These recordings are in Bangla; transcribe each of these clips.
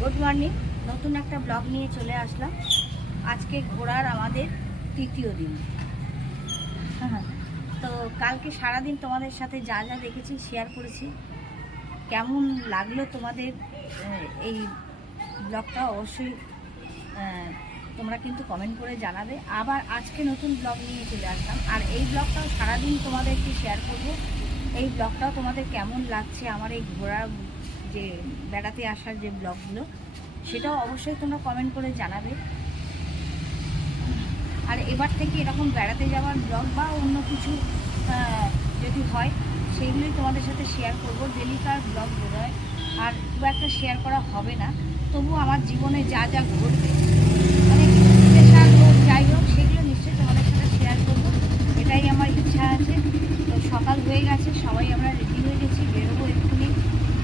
Good morning. নতুন একটা ব্লগ নিয়ে চলে আসলাম। আজকে ঘোরার আমাদের তৃতীয় দিন। তো কালকে সারাদিন তোমাদের সাথে যা যা দেখেছি শেয়ার করেছি। কেমন লাগলো তোমাদের এই ব্লগটা অবশ্যই তোমরা কিন্তু কমেন্ট করে জানাবে। আবার আজকে নতুন ব্লগ নিয়ে চলে আসলাম, আর এই ব্লগটাও সারাদিন তোমাদেরকে শেয়ার করব। এই ব্লগটাও তোমাদের কেমন লাগছে, আমার এই ঘোরা যে বেড়াতে আসার যে ব্লগগুলো, সেটাও অবশ্যই তোমরা কমেন্ট করে জানাবে। আর এবার থেকে এরকম বেড়াতে যাওয়ার ব্লগ বা অন্য কিছু যদি হয় সেইগুলোই তোমাদের সাথে শেয়ার করব। ডেলিকার ব্লগ বোধহয় আর খুব একটা শেয়ার করা হবে না, তবু আমার জীবনে যা যা ঘটবে, মানে স্পেশাল হোক যাই হোক, সেগুলো নিশ্চয়ই তোমাদের সাথে শেয়ার করব, এটাই আমার ইচ্ছা আছে। তো সকাল হয়ে গেছে, সবাই আমরা রেডি হয়ে গেছি, বেরোবো এক্ষুনি।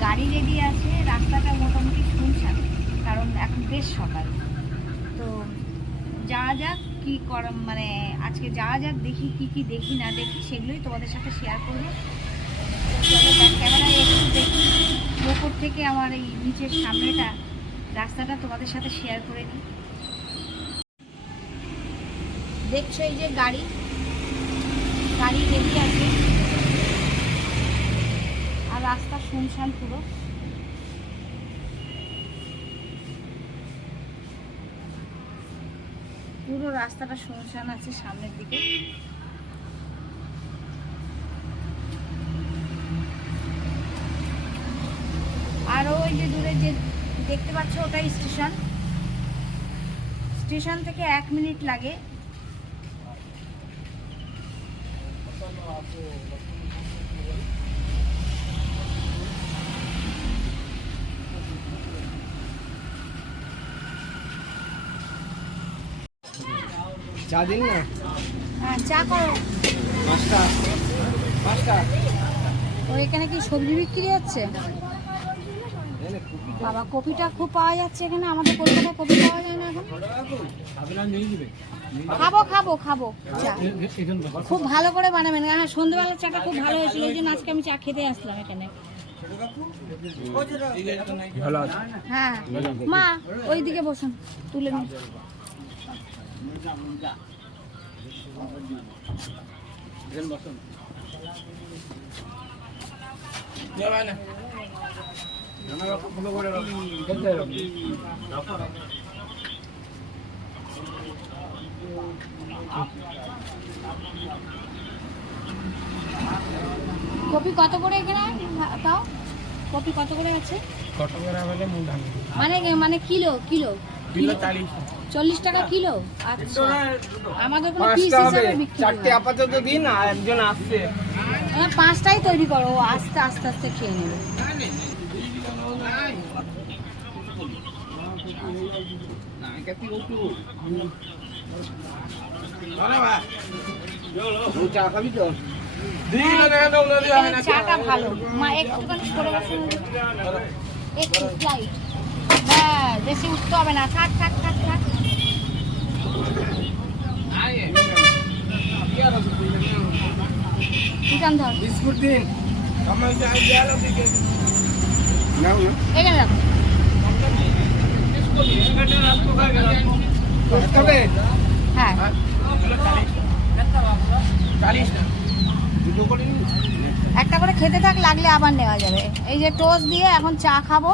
গাড়ি রেডি আছে, রাস্তাটা মোটামুটি শুনশান, কারণ এখন বেশ সকাল। তো যাওয়া যাক, কী করা মানে আজকে যাওয়া যাক, দেখি কি দেখি না দেখি সেগুলোই তোমাদের সাথে শেয়ার করবো। চলো ব্যাক ক্যামেরায় একটু দেখি ওপর থেকে আমার এই নিচের সামনেটা রাস্তাটা তোমাদের সাথে শেয়ার করে নিই। দেখছো এই যে গাড়ি রেডি আছে, আর রাস্তা শুনশান পুরো। পুরো রাস্তাটা শুনশান আছে সামনের দিকে। আর ওই যে দূরে যে দেখতে পাচ্ছ ওটাই স্টেশন থেকে 1 মিনিট লাগে। চা দিন না। হ্যাঁ, চা করো। পাঁচটা ও এখানে কি সবজি বিক্রি হচ্ছে? বাবা, কপিটা খুব পাওয়া যাচ্ছে এখানে, আমাদের কলকাতায় কপি পাওয়া যায় না এখন। খাবো চা খুব ভালো করে বানাবেন। হ্যাঁ, সন্ধ্যাবেলার চাটা খুব ভালো হয়েছিল, ওই জন্য আজকে আমি চা খেতে আসলাম এখানে। হ্যাঁ মা, ওইদিকে বসুন, তুলে নিন। কপি কত করে এখানে পাও? কপি কত করে আছে? মানে কিলো 40 টাকা কিলো। আচ্ছা, আমাদের কোনো পিস হিসাবে বিক্রি হয়। চারটে আপাতত দিন, আর একজন আসছে। 5টাই তৈরি করো, আস্তে আস্তে খেয়ে নেবে। চা খাবি তো? চাটা ভালো মা, একটুখানি সরে বসুন, একটু স্লাইড। হ্যাঁ, বেশি উঠতে হবে না, থাক। বিস্কুট দিন। এখানে রাখো। হ্যাঁ, একটা করে খেতে থাক, লাগলে আবার নেওয়া যাবে। এই যে টোস্ট দিয়ে এখন চা খাবো।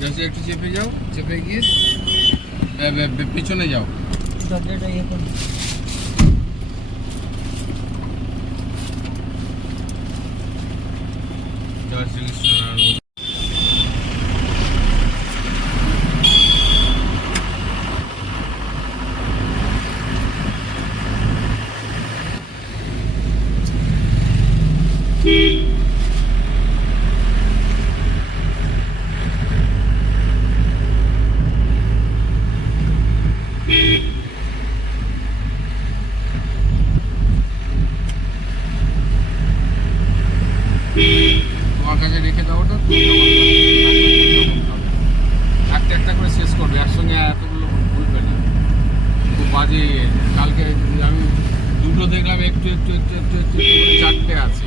जैसे एक চেপে যাও, চেপে গিয়ে পিছনে যাও। তোমার কাছে রেখে দাও ওটা, তুমি যখন খাবে একটা একটা করে শেষ করবে, একসঙ্গে এতগুলো ভুলবে না, খুব বাজে। কালকে আমি দুটো দেখলাম, একটু একটু একটু একটু একটু একটু করে 4টে আছে।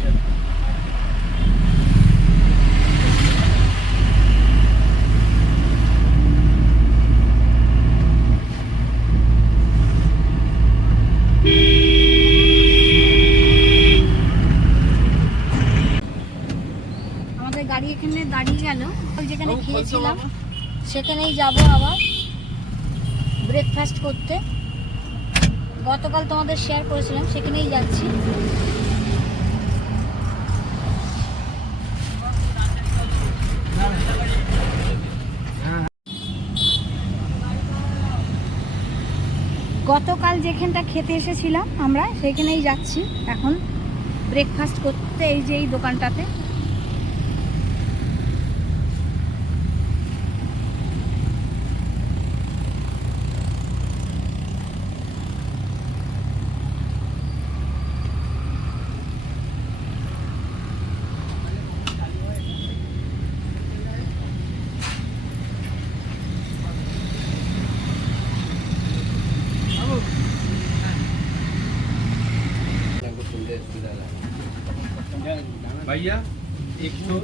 আমাদের গাড়ি এখানে দাঁড়িয়ে গেল, যেখানে খেয়েছিলাম সেখানেই যাব আবার ব্রেকফাস্ট করতে। গতকাল তোমাদের শেয়ার করেছিলাম, সেখানেই যাচ্ছি। গতকাল যেখানটা খেতে এসেছিলাম আমরা, সেখানেই যাচ্ছি এখন ব্রেকফাস্ট করতে, এই যে এই দোকানটাতে। भैया एक तो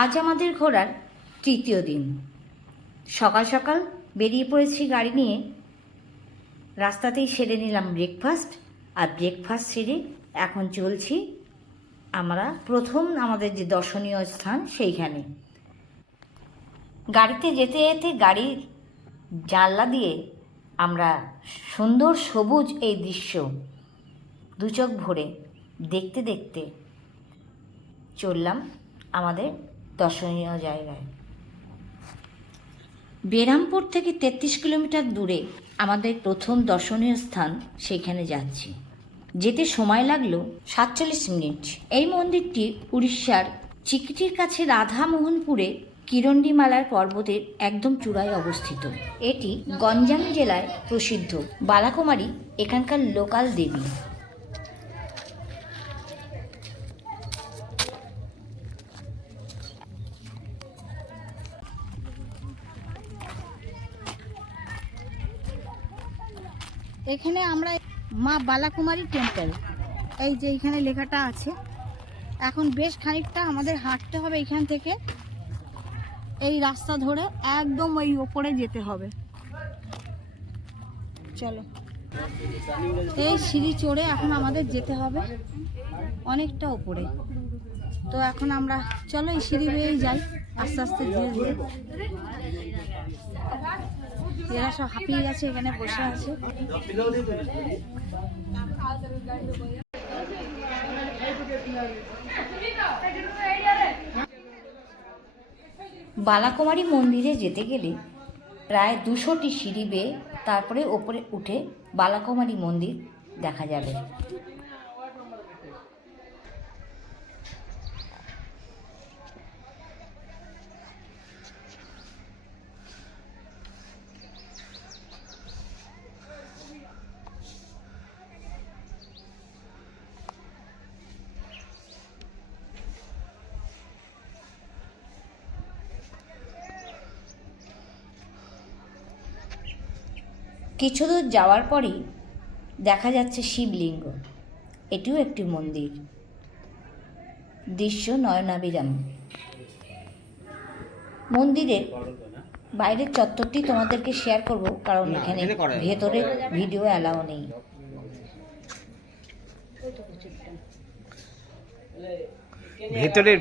আজ আমাদের ঘোরার তৃতীয় দিন। সকাল সকাল বেরিয়ে পড়েছি গাড়ি নিয়ে, রাস্তাতেই সেরে নিলাম ব্রেকফাস্ট, আর ব্রেকফাস্ট সেরে এখন চলছি আমরা প্রথম আমাদের যে দর্শনীয় স্থান সেইখানে। গাড়িতে যেতে যেতে গাড়ির জানলা দিয়ে আমরা সুন্দর সবুজ এই দৃশ্য দু চোখ ভরে দেখতে দেখতে চললাম আমাদের দর্শনীয় জায়গায়। বেরামপুর থেকে 33 কিলোমিটার দূরে আমাদের প্রথম দর্শনীয় স্থান, সেইখানে যাচ্ছি। যেতে সময় লাগলো 47 মিনিট। এই মন্দিরটি উড়িষ্যার চিকিটির কাছে রাধামোহনপুরে কিরণ্ডিমালার পর্বতের একদম চূড়ায় অবস্থিত। এটি গঞ্জাম জেলায় প্রসিদ্ধ। বালাকুমারী এখানকার লোকাল দেবী। এখানে আমরা মা বালাকুমারী টেম্পল, এই যে এখানে লেখাটা আছে। এখন বেশ খানিকটা আমাদের হাঁটতে হবে এখান থেকে, এই রাস্তা ধরে একদম ওই ওপরে যেতে হবে। চলো, এই সিঁড়ি চড়ে এখন আমাদের যেতে হবে অনেকটা ওপরে। তো এখন আমরা চলো এই সিঁড়ি বেয়েই যাই আস্তে আস্তে ধীরে ধীরে। এরা সব হাঁপিয়ে গেছে, এখানে বসে আছে। বালাকুমারী মন্দিরে যেতে গেলে প্রায় 200টি সিঁড়ি বেয়ে তারপরে ওপরে উঠে বালাকুমারী মন্দির দেখা যাবে। কিছু দূর যাওয়ার পরেই দেখা যাচ্ছে শিবলিঙ্গ। এটিও একটি মন্দির। দৃশ্য নয়নাভিরাম। মন্দিরের বাইরের চত্বরটি তোমাদেরকে শেয়ার করব, কারণ না, এখানে এখানে করা যাবে না। ভেতরে ভিডিও অ্যালাউ নেই।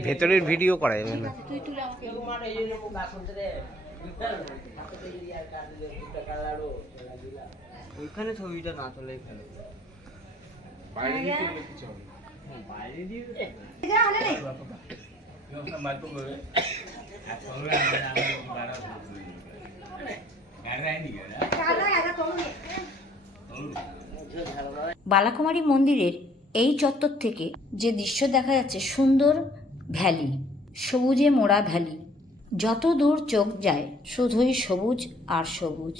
ভেতরের ভিডিও করা যাবে না। তুই তুলে আমাকে ওইখানে ছবিটা না তোলে এখানে বাইরে দিয়ে তুললে কিছু হবে না। বাইরে দিয়ে যা হলে নেই। বালাকুমারী মন্দিরের এই চত্বর থেকে যে দৃশ্য দেখা যাচ্ছে, সুন্দর ভ্যালি, সবুজে মোড়া ভ্যালি, যত দূর চোখ যায় শুধুই সবুজ আর সবুজ।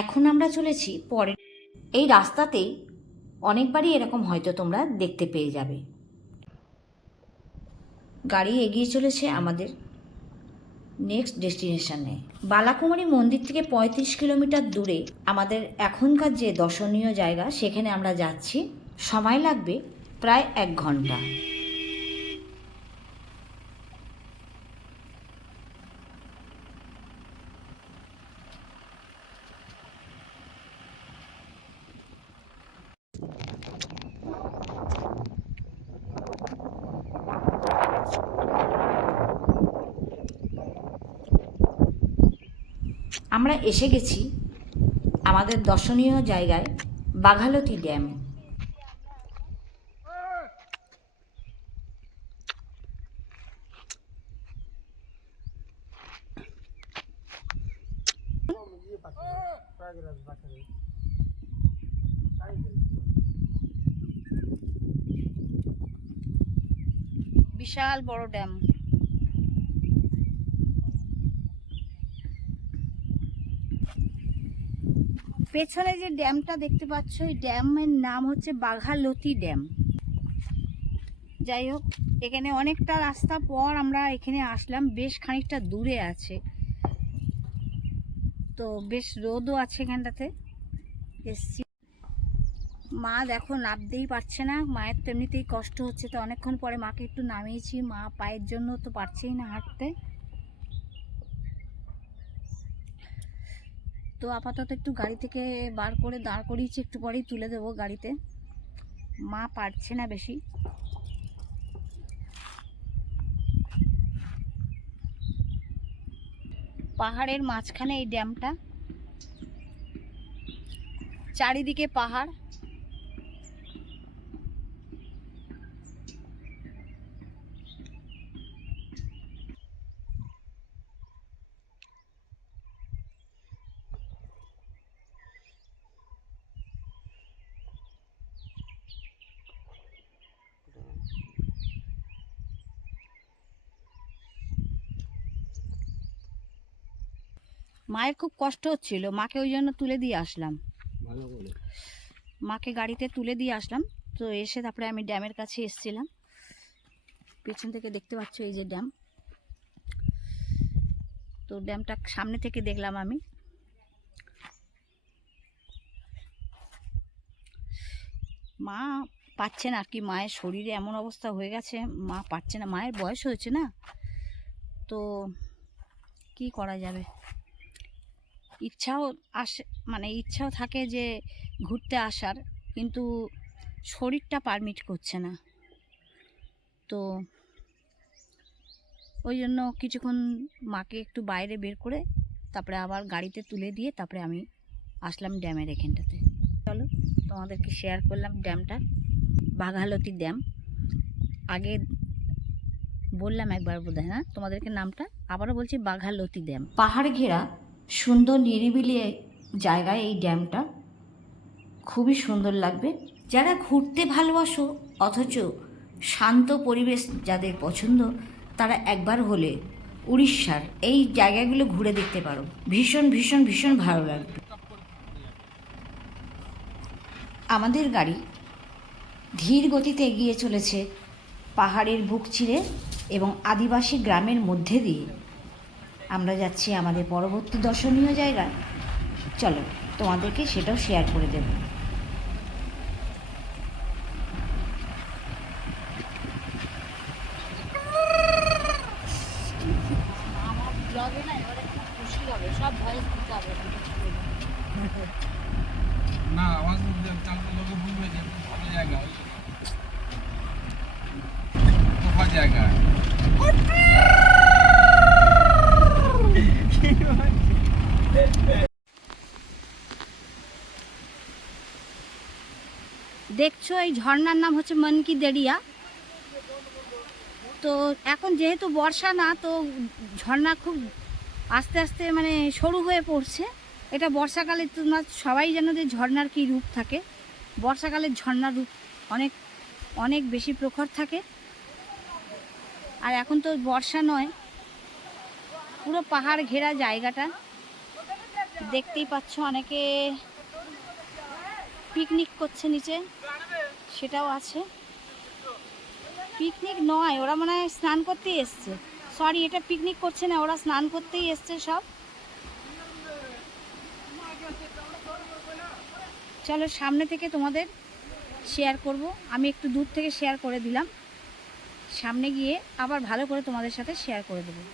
এখন আমরা চলেছি পরে। এই রাস্তাতেই অনেকবারই এরকম হয়তো তোমরা দেখতে পেয়ে যাবে। গাড়ি এগিয়ে চলেছে আমাদের নেক্সট ডেস্টিনেশনে। বালাকুমারী মন্দির থেকে 35 কিলোমিটার দূরে আমাদের এখনকার যে দর্শনীয় জায়গা, সেখানে আমরা যাচ্ছি। সময় লাগবে প্রায় 1 ঘন্টা। আমরা এসে গেছি আমাদের দর্শনীয় জায়গায়, বাঘালতি ড্যাম। বিশাল বড় ড্যাম। পেছনে যে ড্যামটা দেখতে পাচ্ছ, এই ড্যামের নাম হচ্ছে বাঘালতি ড্যাম। যাই হোক, এখানে অনেকটা রাস্তা পর আমরা এখানে আসলাম, বেশ খানিকটা দূরে আছে, তো বেশ রোদও আছে এখানটাতে। এসছি, মা দেখো নামতেই পারছে না, মায়ের তো এমনিতেই কষ্ট হচ্ছে, তো অনেকক্ষণ পরে মাকে একটু নামিয়েছি। মা পায়ের জন্য তো পারছেই না হাঁটতে, তো আপাতত একটু গাড়ি থেকে বার করে দাঁড় করিয়েছি, একটু পরেই তুলে দেবো গাড়িতে। মা পারছে না বেশি। পাহাড়ের মাঝখানে এই ড্যামটা, চারিদিকে পাহাড়। মায়ের খুব কষ্ট হচ্ছিল, মাকে ওই জন্য তুলে দিয়ে আসলাম। ভালো করে মাকে গাড়িতে তুলে দিয়ে আসলাম, তো এসে তারপরে আমি ড্যামের কাছে এসেছিলাম। পেছন থেকে দেখতে পাচ্ছ এই যে ড্যাম, তো ড্যামটা সামনে থেকে দেখলাম আমি। মা পাচ্ছে না আর কি, মায়ের শরীরে এমন অবস্থা হয়ে গেছে, মা পাচ্ছে না, মায়ের বয়স হয়েছে না, তো কি করা যাবে। ইচ্ছাও আসে, মানে ইচ্ছাও থাকে যে ঘুরতে আসার, কিন্তু শরীরটা পারমিট করছে না, তো ওই জন্য কিছুক্ষণ মাকে একটু বাইরে বের করে তারপরে আবার গাড়িতে তুলে দিয়ে তারপরে আমি আসলাম ড্যামের এখানটাতে। চলো তোমাদেরকে শেয়ার করলাম ড্যামটা, বাঘালতি ড্যাম। আগে বললাম একবার বোধহয়, না তোমাদেরকে নামটা, আবারও বলছি, বাঘালতি ড্যাম। পাহাড় ঘেরা সুন্দর নিরিবিলি জায়গায় এই ড্যামটা, খুবই সুন্দর লাগবে। যারা ঘুরতে ভালোবাসো অথচ শান্ত পরিবেশ যাদের পছন্দ, তারা একবার হলে উড়িষ্যার এই জায়গাগুলো ঘুরে দেখতে পারো, ভীষণ ভীষণ ভীষণ ভালো লাগবে। আমাদের গাড়ি ধীর গতিতে এগিয়ে চলেছে পাহাড়ের বুক চিরে এবং আদিবাসী গ্রামের মধ্যে দিয়ে। আমরা যাচ্ছি আমাদের পরবর্তী দর্শনীয় জায়গা। চলো। তোমাদেরকে সেটাও শেয়ার করে দেব। আমার ব্লগে না এবারে খুব খুশি হবে, সব ভয়েস দিতে হবে। না আওয়াজ চালতে লোকে বুঝবে যে ভালো জায়গা, কোথা জায়গা। দেখছো এই ঝর্ণার নাম হচ্ছে মন কি দরিয়া। তো এখন যেহেতু বর্ষা না, তো ঝর্ণা খুব আস্তে আস্তে মানে সরু হয়ে পড়ছে। এটা বর্ষাকালে তোমরা সবাই জানো যে ঝর্ণার কী রূপ থাকে। বর্ষাকালের ঝর্ণার রূপ অনেক অনেক বেশি প্রখর থাকে। আর এখন তো বর্ষা নয়, পুরো পাহাড় ঘেরা জায়গাটা দেখতেই পাচ্ছ। অনেকে পিকনিক করছে নিচে, সেটাও আছে। পিকনিক নয়, ওরা মনে হয় স্নান করতেই এসছে। সরি, এটা পিকনিক করছে না, ওরা স্নান করতেই এসছে সব। চলো সামনে থেকে তোমাদের শেয়ার করব। আমি একটু দূর থেকে শেয়ার করে দিলাম, সামনে গিয়ে আবার ভালো করে তোমাদের সাথে শেয়ার করে দেবো।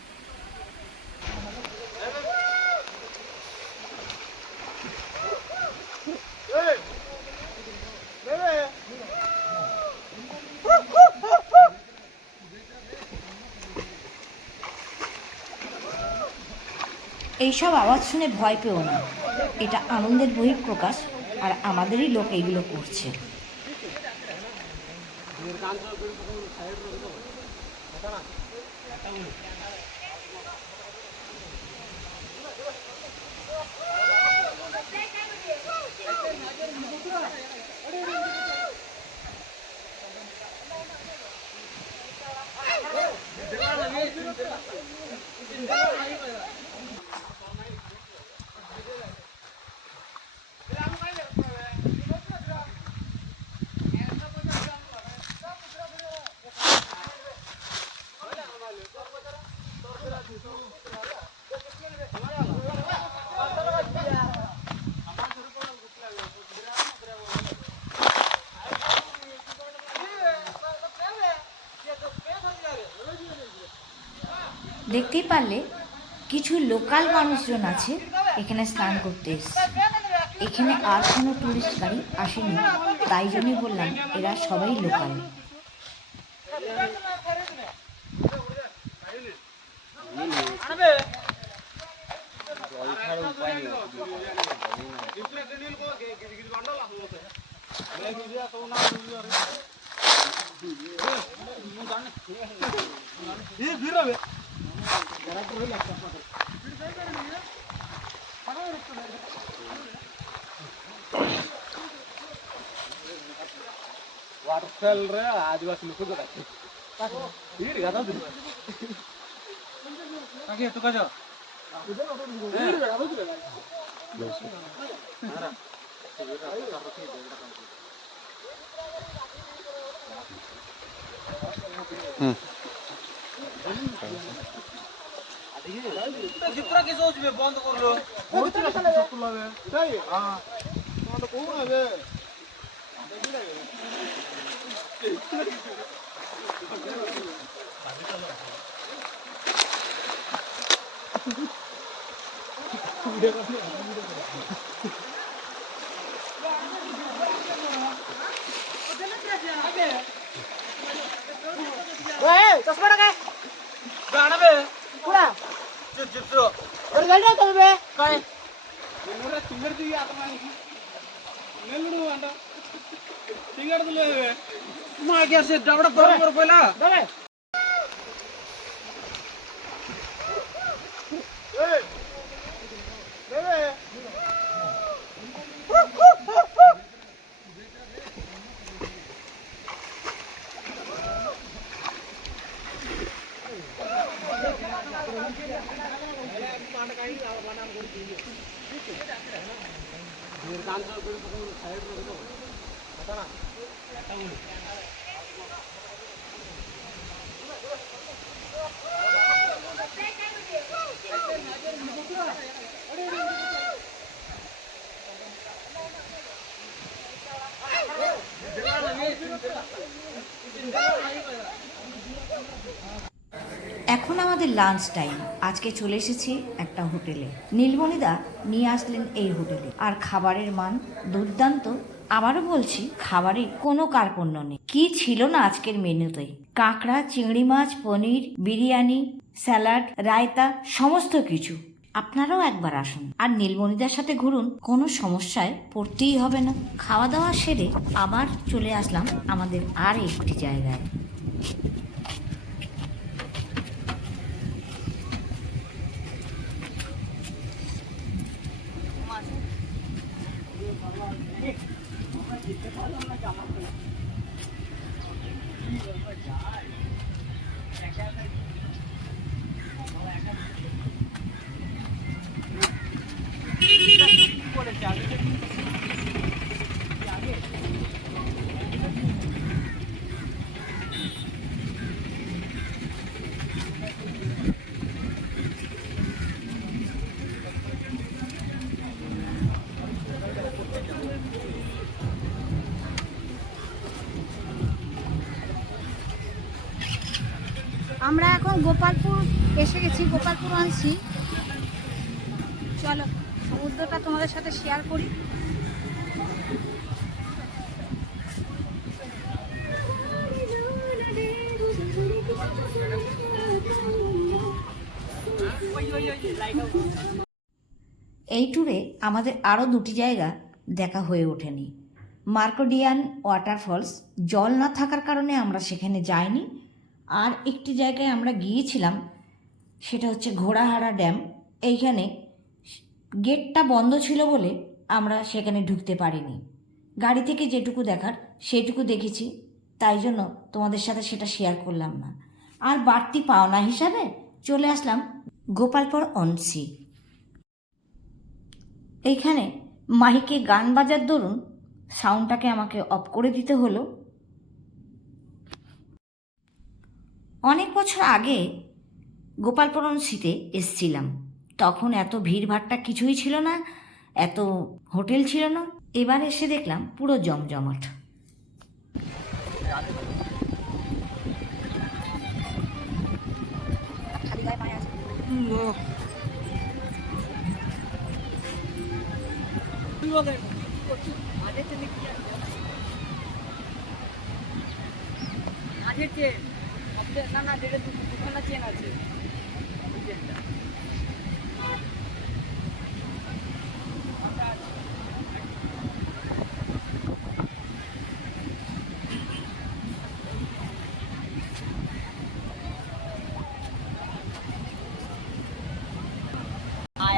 এইসব আওয়াজ শুনে ভয় পেও না, এটা আনন্দের বহিঃপ্রকাশ, আর আমাদেরই লোক এইগুলো করছে। দেখতেই পারলে কিছু লোকাল মানুষজন আছে এখানে স্নান করতে এসছে। এখানে আর কোনো টুরিস্ট গাড়ি আসেনি, তাই জন্যই বললাম এরা সবাই লোকাল। वाटरफॉल रे आदिवासी लोक आगे तू कशा जितना के सोच में बंद कर लो हां तो कौन है चश्मा लगा गाना बे पूरा चिप चिप तो और गल्ला तो बे काय मेरा फिंगर दी आत्मा नहीं नेलुडू अंडा फिंगर तो ले मां क्या से डबड़ा पर पहिला दबे ए दबे এখন আমাদের লাঞ্চ টাইম। আজকে চলে এসেছি একটা হোটেলে। নীলমণিদা নিয়ে আসলেন এই হোটেলে, আর খাবারের মান দুর্দান্ত। আবারও বলছি, খাবারে কোনো কার্পণ্য নেই। কি ছিল না আজকের মেনুতে! কাঁকড়া, চিংড়ি মাছ, পনির, বিরিয়ানি, স্যালাড, রায়তা, সমস্ত কিছু। আপনারাও একবার আসুন আর নীলমণিদার সাথে ঘুরুন, কোনো সমস্যায় পড়তেই হবে না। খাওয়া দাওয়া সেরে আবার চলে আসলাম আমাদের আর একটি জায়গায়। আমরা এখন গোপালপুর এসে গেছি, গোপালপুর আনছি। চলো সমুদ্রটা তোমাদের সাথে শেয়ার করি। এই ট্যুরে আমাদের আরও দুটি জায়গা দেখা হয়ে ওঠেনি। মার্কোডিয়ান ওয়াটারফলস, জল না থাকার কারণে আমরা সেখানে যাইনি। আর একটি জায়গায় আমরা গিয়েছিলাম, সেটা হচ্ছে ঘোড়াহারা ড্যাম। এইখানে গেটটা বন্ধ ছিল বলে আমরা সেখানে ঢুকতে পারিনি। গাড়ি থেকে যেটুকু দেখার সেটুকু দেখেছি, তাই জন্য তোমাদের সাথে সেটা শেয়ার করলাম না। আর বাড়তি পাওনা হিসাবে চলে আসলাম গোপালপুর অন সি। এইখানে মাইকে গান বাজার দরুন সাউন্ডটাকে আমাকে অফ করে দিতে হলো। অনেক বছর আগে গোপালপুর অন সিতে এসছিলাম, তখন এত ভিড়ভাট্টা কিছুই ছিল না, এত হোটেল ছিল না। এবার এসে দেখলাম পুরো জমজমাট।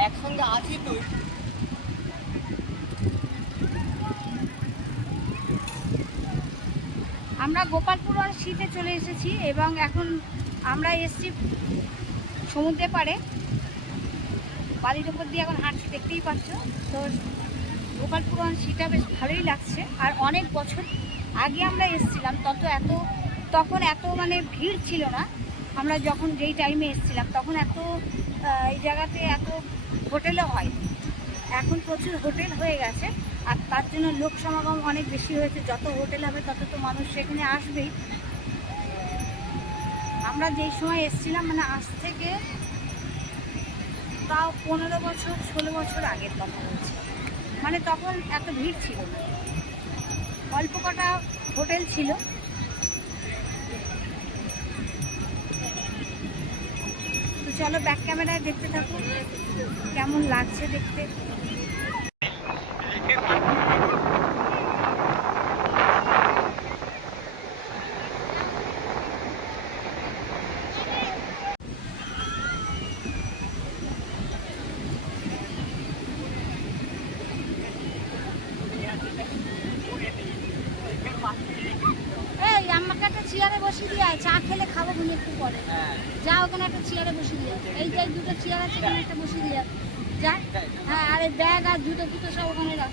একসঙ্গে আছি তুই। আমরা গোপালপুর আর সিতে চলে এসেছি এবং এখন আমরা এসছি সমুদ্রে পাড়ে, বালির উপর দিয়ে এখন হাঁটছি, দেখতেই পাচ্ছ। তো গোপালপুর আর সিটা বেশ ভালোই লাগছে। আর অনেক বছর আগে আমরা এসেছিলাম, তখন এত মানে ভিড় ছিল না। আমরা যখন যেই টাইমে এসেছিলাম তখন এত এই জায়গাতে এত হোটেলও হয়। এখন প্রচুর হোটেল হয়ে গেছে, আর তার জন্য লোক সমাগম অনেক বেশি হয়েছে। যত হোটেল হবে তত তো মানুষ সেখানে আসবেই। আমরা যেই সময় এসেছিলাম, মানে আজ থেকে তাও 15 বছর 16 বছর আগের কথা বলছি, মানে তখন এত ভিড় ছিল না, অল্প কটা হোটেল ছিল। তো চলো ব্যাক ক্যামেরায় দেখতে থাকো কেমন লাগছে দেখতে। এই আমাকে একটা চেয়ারে বসিয়ে দিয়ে চা খেলে খাবো বলে একটু পরে। যা ওখানে একটা চেয়ারে বসিয়ে দিয়ে, এই যে দুটো চেয়ার আছে এখানে একটা বসিয়ে দিয়ে যা। হ্যাঁ, আর এই ব্যাগ আর জুতো ফুটো সব ওখানে রাখ।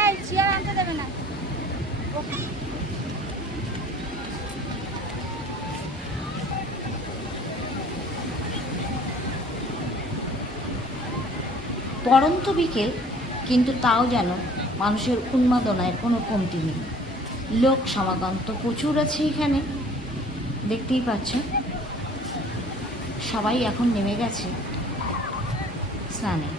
এই চেয়ার আনতে দেবে না। পড়ন্ত বিকেল, কিন্তু তাও যেন মানুষের উন্মাদনায় কোনো কমতি নেই। লোক সমাগম তো প্রচুর আছে এখানে, দেখতেই পাচ্ছ। সবাই এখন নেমে গেছে স্নানে।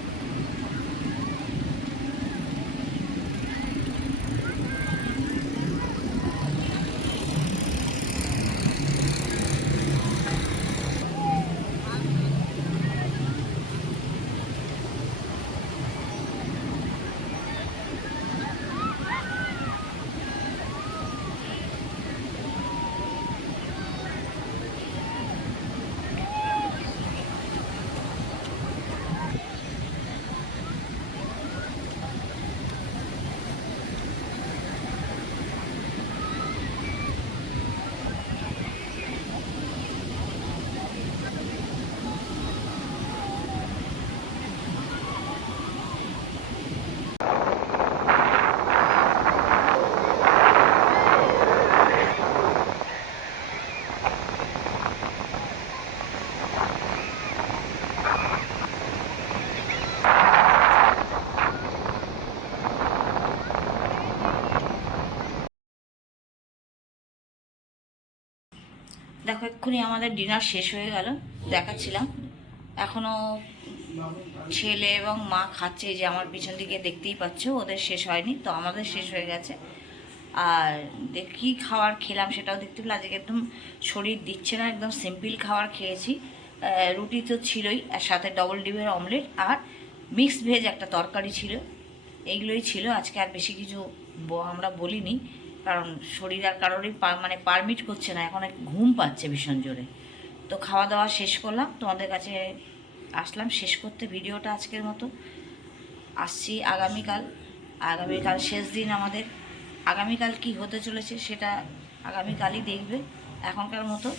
দেখো, এক্ষুনি আমাদের ডিনার শেষ হয়ে গেল, দেখাচ্ছিলাম। এখনও ছেলে এবং মা খাচ্ছে, এই যে আমার পিছন দিকে দেখতেই পাচ্ছ। ওদের শেষ হয়নি, তো আমাদের শেষ হয়ে গেছে। আর কী খাবার খেলাম সেটাও দেখতে পেলাম। আজকে একদম শরীর দিচ্ছে না, একদম সিম্পল খাবার খেয়েছি। রুটি তো ছিলই, আর সাথে ডবল ডিমের অমলেট আর মিক্সড ভেজ একটা তরকারি ছিল। এইগুলোই ছিল আজকে, আর বেশি কিছু আমরা বলিনি, কারণ শরীর আর কারোরই মানে পারমিট করছে না, এখন ঘুম পাচ্ছে ভীষণ জোরে। তো খাওয়া দাওয়া শেষ করলাম, তোমাদের কাছে আসলাম শেষ করতে ভিডিওটা আজকের মতো। আসছি আগামীকাল শেষ দিন আমাদের। আগামীকাল কি হতে চলেছে সেটা আগামীকালই দেখবে। এখনকার মতো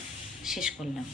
শেষ করলাম।